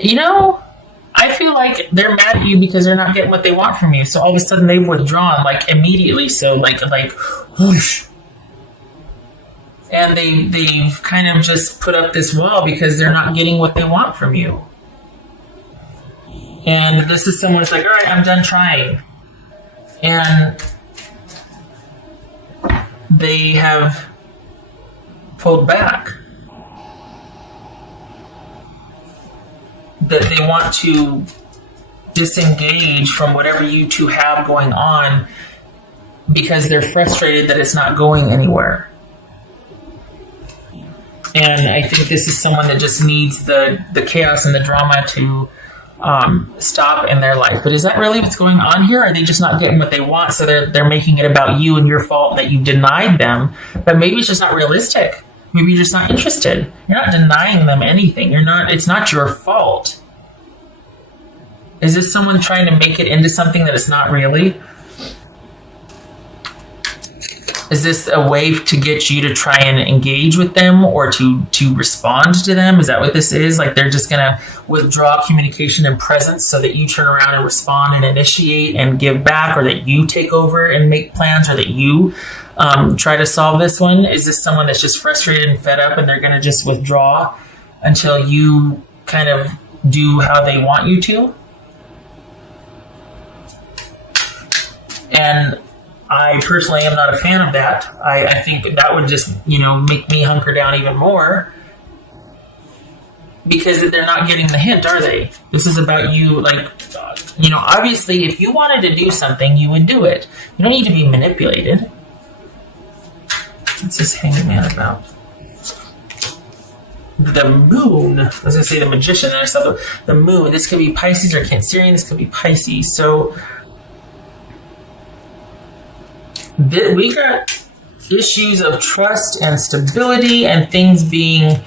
You know, I feel like they're mad at you because they're not getting what they want from you. So all of a sudden they've withdrawn, like, immediately. So like whoosh. And they've kind of just put up this wall because they're not getting what they want from you. And this is someone who's like, all right, I'm done trying. And they have pulled back. That they want to disengage from whatever you two have going on because they're frustrated that it's not going anywhere. And I think this is someone that just needs the chaos and the drama to stop in their life. But is that really what's going on here? Are they just not getting what they want, so they're making it about you and your fault that you denied them? But maybe it's just not realistic. Maybe you're just not interested. You're not denying them anything. It's not your fault. Is this someone trying to make it into something that it's not really? Is this a way to get you to try and engage with them or to respond to them? Is that what this is? Like they're just going to withdraw communication and presence so that you turn around and respond and initiate and give back, or that you take over and make plans, or that you try to solve this one? Is this someone that's just frustrated and fed up and they're going to just withdraw until you kind of do how they want you to? And I personally am not a fan of that. I think that would just, make me hunker down even more, because they're not getting the hint, are they? This is about you, obviously if you wanted to do something, you would do it. You don't need to be manipulated. What's this hangman about? The moon. I was going to say the magician or something. The moon. This could be Pisces or Cancerian. This could be Pisces. So we got issues of trust and stability and things being,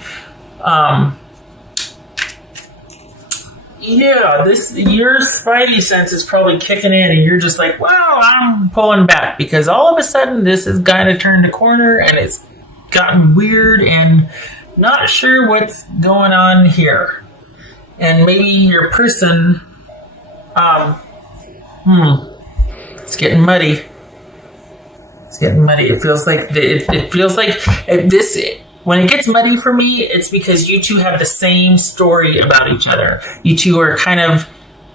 your spidey sense is probably kicking in and you're just like, wow, I'm pulling back, because all of a sudden this has kind of turned a corner and it's gotten weird and not sure what's going on here. And maybe your person, it's getting muddy. It's getting muddy. It feels like when it gets muddy for me, it's because you two have the same story about each other. You two are kind of,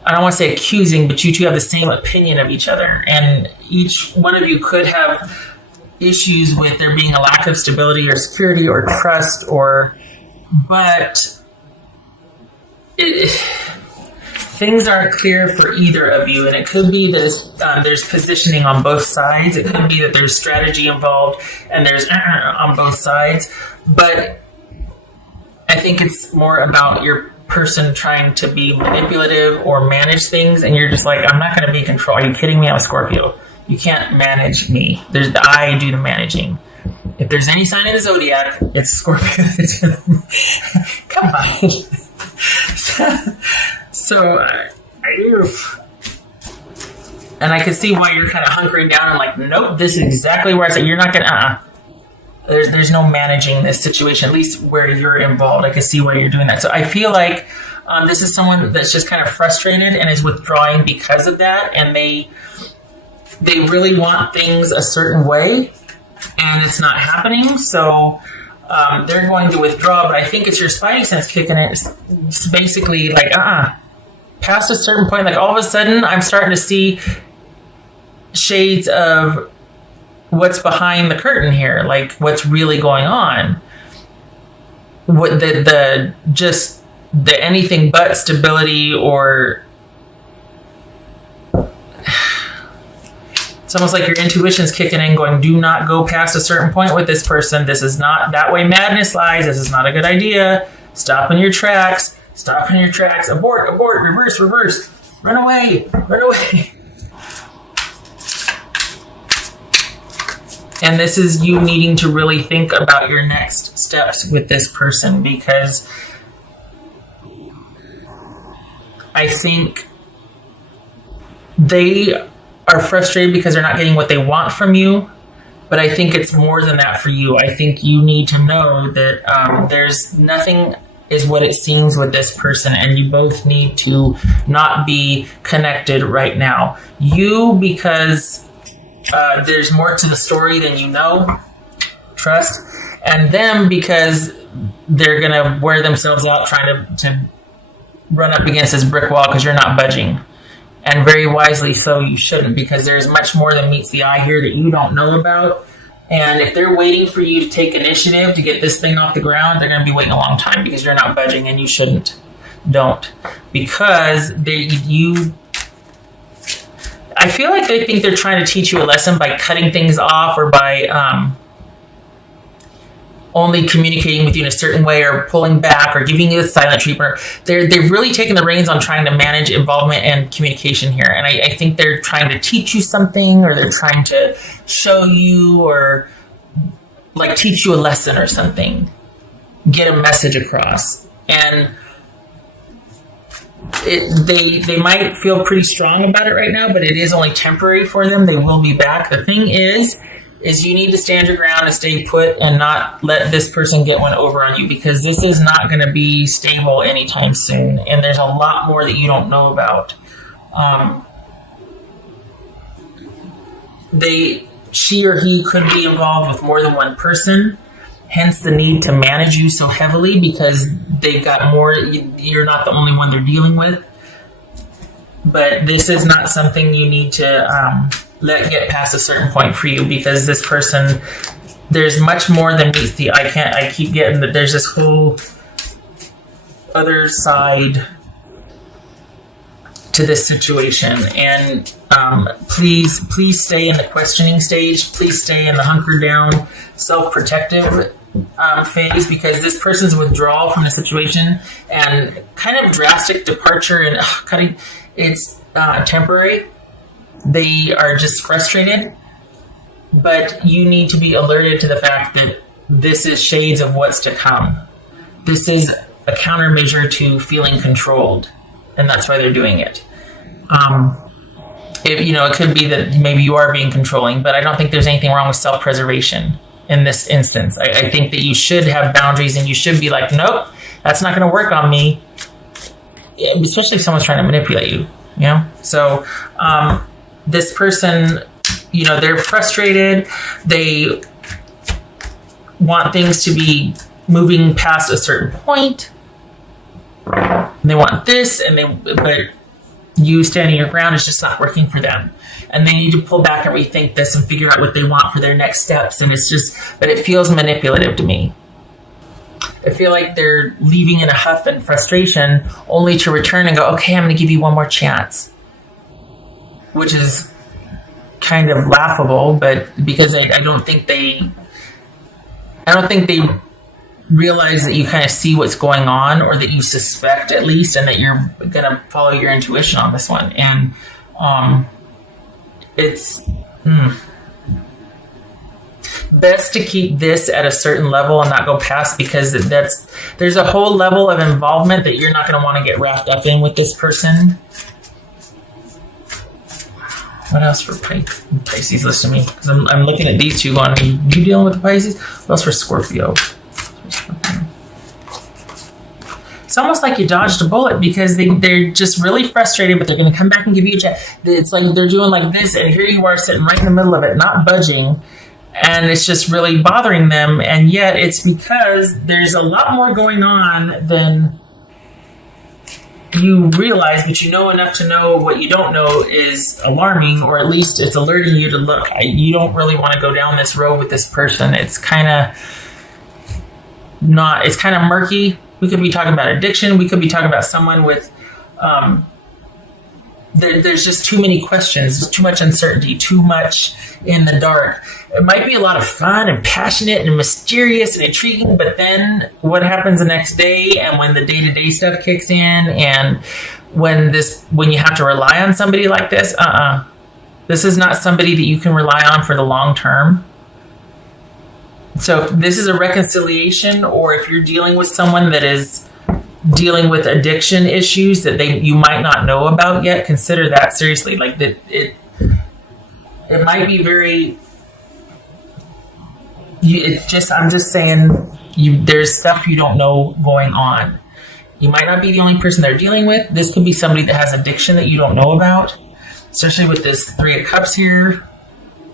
I don't want to say accusing, but you two have the same opinion of each other. And each one of you could have issues with there being a lack of stability or security or trust, but things aren't clear for either of you, and it could be that there's positioning on both sides. It could be that there's strategy involved and there's on both sides. But I think it's more about your person trying to be manipulative or manage things, and you're just like, I'm not going to be in control. Are you kidding me? I'm a Scorpio. You can't manage me. I do the managing. If there's any sign of the zodiac, it's Scorpio. Come on. So, and I can see why you're kind of hunkering down and like, nope, this is exactly where I said you're not gonna. There's no managing this situation, at least where you're involved. I can see why you're doing that. So I feel like this is someone that's just kind of frustrated and is withdrawing because of that, and they really want things a certain way, and it's not happening. So they're going to withdraw. But I think it's your spidey sense kicking in. It's basically like, past a certain point, like all of a sudden I'm starting to see shades of what's behind the curtain here, like what's really going on. What the anything but stability, or it's almost like your intuition's kicking in going, do not go past a certain point with this person. This is not that way madness lies. This is not a good idea. Stop in your tracks. Stop in your tracks. Abort, reverse. Run away. And this is you needing to really think about your next steps with this person, because I think they are frustrated because they're not getting what they want from you. But I think it's more than that for you. I think you need to know that there's nothing is what it seems with this person, and you both need to not be connected right now. You, because there's more to the story than you know, trust, and them because they're going to wear themselves out trying to run up against this brick wall because you're not budging. And very wisely so, you shouldn't, because there's much more than meets the eye here that you don't know about. And if they're waiting for you to take initiative to get this thing off the ground, they're going to be waiting a long time because you're not budging, and you shouldn't. Don't. Because I feel like they think they're trying to teach you a lesson by cutting things off, or by only communicating with you in a certain way, or pulling back, or giving you a silent treatment. They've really taken the reins on trying to manage involvement and communication here. And I think they're trying to teach you something, or they're trying to show you, or like teach you a lesson or something, get a message across. And they might feel pretty strong about it right now, but it is only temporary for them. They will be back. The thing is you need to stand your ground and stay put, and not let this person get one over on you, because this is not going to be stable anytime soon, and there's a lot more that you don't know about. She or he could be involved with more than one person, hence the need to manage you so heavily, because they've got more. You're not the only one they're dealing with. But this is not something you need to let get past a certain point for you, because this person, there's much more than meets the eye. I keep getting that there's this whole other side to this situation. And please stay in the questioning stage. Please stay in the hunker down, self-protective phase, because this person's withdrawal from the situation and kind of drastic departure and cutting, it's temporary. They are just frustrated, but you need to be alerted to the fact that this is shades of what's to come. This is a countermeasure to feeling controlled, and that's why they're doing it. It could be that maybe you are being controlling, but I don't think there's anything wrong with self-preservation in this instance. I think that you should have boundaries, and you should be like, nope, that's not going to work on me, especially if someone's trying to manipulate you, So this person, they're frustrated. They want things to be moving past a certain point. And they want this, but you standing your ground is just not working for them. And they need to pull back and rethink this and figure out what they want for their next steps. And but it feels manipulative to me. I feel like they're leaving in a huff and frustration, only to return and go, okay, I'm going to give you one more chance. Which is kind of laughable, but because I don't think they realize that you kind of see what's going on, or that you suspect at least, and that you're going to follow your intuition on this one. And it's best to keep this at a certain level and not go past, because there's a whole level of involvement that you're not going to want to get wrapped up in with this person. What else for Pisces? Listen to me, because I'm looking at these two going, are you dealing with the Pisces? What else for Scorpio? It's almost like you dodged a bullet, because they're just really frustrated, but they're going to come back and give you a chance. It's like they're doing like this, and here you are sitting right in the middle of it, not budging, and it's just really bothering them. And yet it's because there's a lot more going on than you realize, but you know enough to know what you don't know is alarming, or at least it's alerting you to look. You don't really want to go down this road with this person. It's kind of murky. We could be talking about addiction. We could be talking about someone with, there's just too many questions. There's too much uncertainty, too much in the dark. It might be a lot of fun and passionate and mysterious and intriguing, but then what happens the next day, and when the day-to-day stuff kicks in, and when you have to rely on somebody like this, this is not somebody that you can rely on for the long term. So if this is a reconciliation, or if you're dealing with someone that is dealing with addiction issues that you might not know about yet, consider that seriously. Like that, it might be very. I'm just saying, there's stuff you don't know going on. You might not be the only person they're dealing with. This could be somebody that has addiction that you don't know about, especially with this Three of Cups here.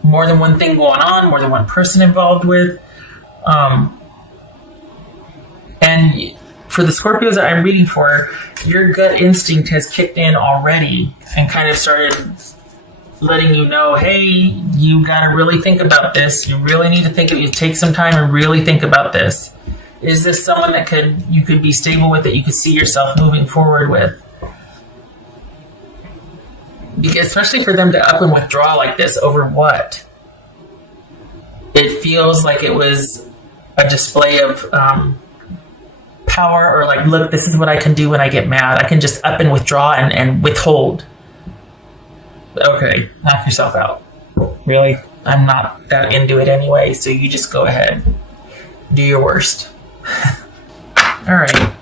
More than one thing going on, more than one person involved with. And for the Scorpios that I'm reading for, your gut instinct has kicked in already and kind of started letting you know, hey, you got to really think about this. You really need to take some time and really think about this. Is this someone that you could be stable with, that you could see yourself moving forward with? Because especially for them to up and withdraw like this over what? It feels like it was a display of power, or like, look, this is what I can do when I get mad. I can just up and withdraw and withhold. Okay, knock yourself out. Really? I'm not that into it anyway, so you just go ahead. Do your worst. All right.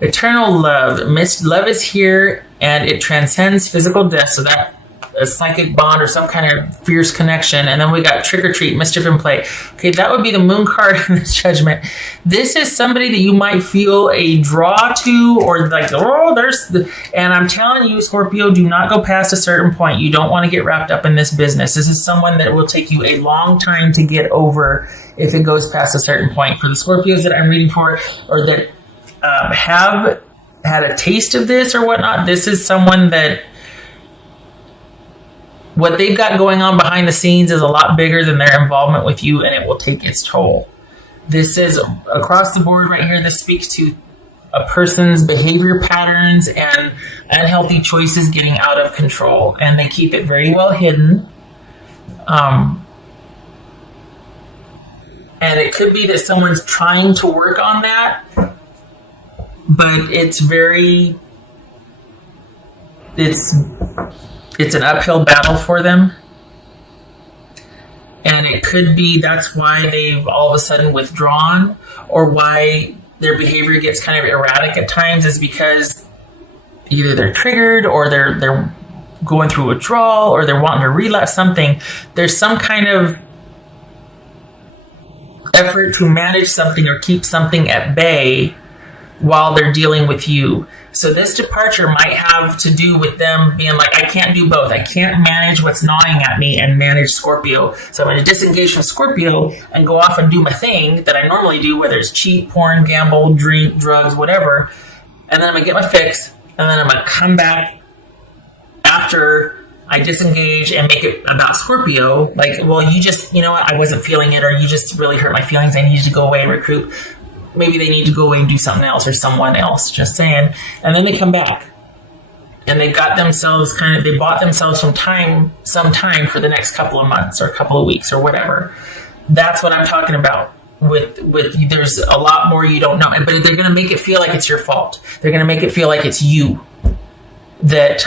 Eternal love. Love is here, and it transcends physical death, so that a psychic bond or some kind of fierce connection. And then we got trick or treat, mischief and play. Okay, that would be the moon card in this judgment. This is somebody that you might feel a draw to, or like, and I'm telling you, Scorpio, do not go past a certain point. You don't want to get wrapped up in this business. This is someone that will take you a long time to get over if it goes past a certain point. For the Scorpios that I'm reading for, or that have had a taste of this or whatnot, this is someone that what they've got going on behind the scenes is a lot bigger than their involvement with you, and it will take its toll. This is across the board right here. This speaks to a person's behavior patterns and unhealthy choices getting out of control, and they keep it very well hidden. And it could be that someone's trying to work on that, but it's an uphill battle for them. And it could be that's why they've all of a sudden withdrawn, or why their behavior gets kind of erratic at times, is because either they're triggered, or they're going through withdrawal, or they're wanting to relapse something. There's some kind of effort to manage something or keep something at bay while they're dealing with you. So this departure might have to do with them being like, I can't do both. I can't manage what's gnawing at me and manage Scorpio. So I'm going to disengage from Scorpio and go off and do my thing that I normally do, whether it's cheat, porn, gamble, drink, drugs, whatever. And then I'm going to get my fix. And then I'm going to come back after I disengage and make it about Scorpio. Like, well, you just, you know what? I wasn't feeling it, or you just really hurt my feelings. I need you to go away and recruit. Maybe they need to go away and do something else, or someone else, just saying. And then they come back. And they got themselves they bought themselves some time for the next couple of months or a couple of weeks or whatever. That's what I'm talking about. With there's a lot more you don't know. But they're going to make it feel like it's your fault. They're going to make it feel like it's you. That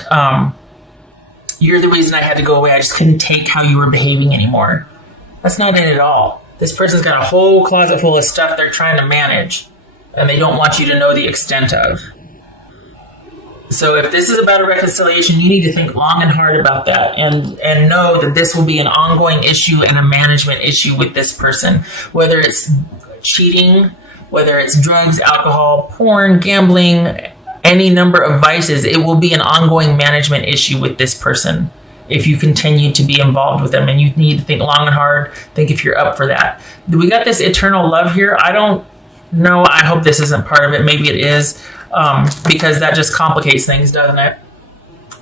you're the reason I had to go away. I just couldn't take how you were behaving anymore. That's not it at all. This person's got a whole closet full of stuff they're trying to manage, and they don't want you to know the extent of. So if this is about a reconciliation, you need to think long and hard about that, and know that this will be an ongoing issue and a management issue with this person. Whether it's cheating, whether it's drugs, alcohol, porn, gambling, any number of vices, it will be an ongoing management issue with this person if you continue to be involved with them. And you need to think long and hard, think if you're up for that. We got this eternal love here. I don't know. I hope this isn't part of it. Maybe it is, because that just complicates things, doesn't it?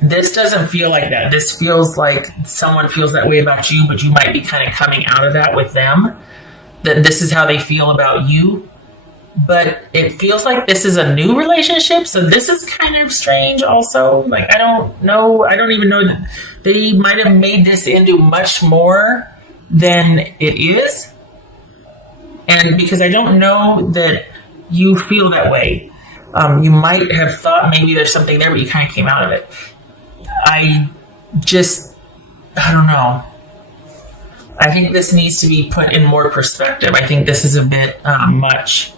This doesn't feel like that. This feels like someone feels that way about you, but you might be kind of coming out of that with them, that this is how they feel about you. But it feels like this is a new relationship, so this is kind of strange also. Like, I don't know. I don't even know that they might have made this into much more than it is. And because I don't know that you feel that way. You might have thought maybe there's something there, but you kind of came out of it. I don't know. I think this needs to be put in more perspective. I think this is a bit much.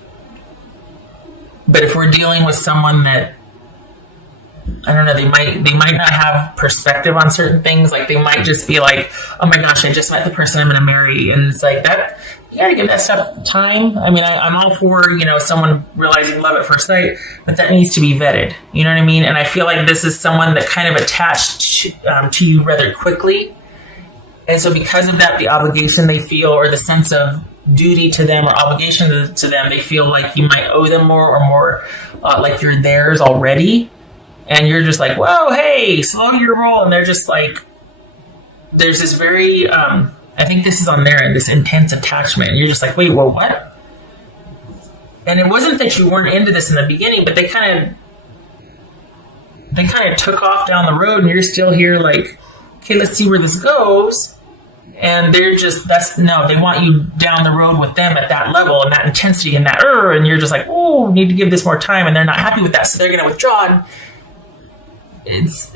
But if we're dealing with someone that I don't know, they might not have perspective on certain things. Like they might just be like, oh my gosh, I just met the person I'm going to marry. And it's like that, you got to give that stuff time. I mean, I'm all for, someone realizing love at first sight, but that needs to be vetted. You know what I mean? And I feel like this is someone that kind of attached to you rather quickly. And so because of that, the obligation they feel, or the sense of duty to them or obligation to them, they feel like you might owe them more, or more like you're theirs already. And you're just like, whoa, hey, slow your roll. And they're just like, there's this very, I think this is on their end, this intense attachment. And you're just like, wait, well, what? And it wasn't that you weren't into this in the beginning, but they kind of took off down the road, and you're still here like, okay, let's see where this goes. And they're just, they want you down the road with them at that level and that intensity and that, and you're just like, oh, need to give this more time. And they're not happy with that. So they're going to withdraw.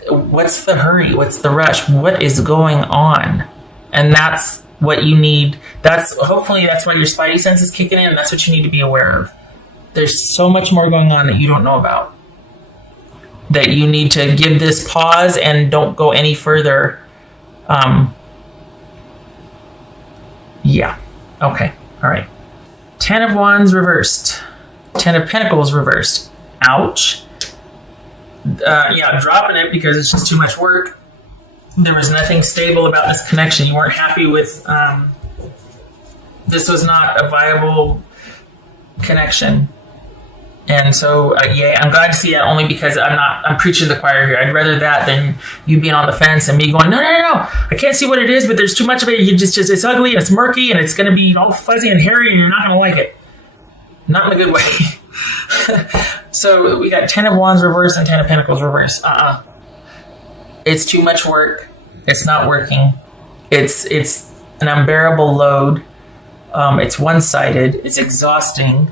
What's the hurry? What's the rush? What is going on? And that's what you need. Hopefully that's why your spidey sense is kicking in. That's what you need to be aware of. There's so much more going on that you don't know about, that you need to give this pause and don't go any further. Yeah. Okay. All right. 10 of Wands reversed. 10 of Pentacles reversed. Ouch. Dropping it because it's just too much work. There was nothing stable about this connection. You weren't happy with, this was not a viable connection. And so, I'm glad to see that, only because I'm preaching to the choir here. I'd rather that than you being on the fence and me going, no, I can't see what it is, but there's too much of it. It's ugly and it's murky and it's going to be all fuzzy and hairy and you're not going to like it. Not in a good way. So we got 10 of Wands reversed and 10 of Pentacles reversed. It's too much work. It's not working. It's an unbearable load. It's one-sided. It's exhausting.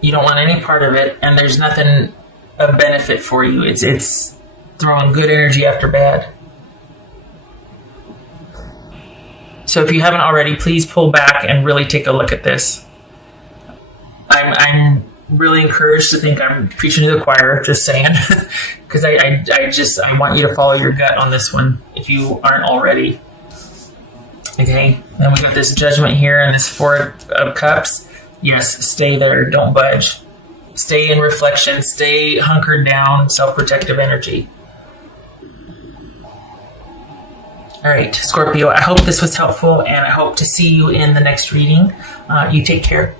You don't want any part of it, and there's nothing of benefit for you. It's throwing good energy after bad. So if you haven't already, please pull back and really take a look at this. I'm really encouraged to think I'm preaching to the choir, just saying, because I want you to follow your gut on this one if you aren't already. Okay, then we got this Judgment here and this Four of Cups. Yes, stay there. Don't budge. Stay in reflection. Stay hunkered down. Self-protective energy. All right, Scorpio, I hope this was helpful, and I hope to see you in the next reading. You take care.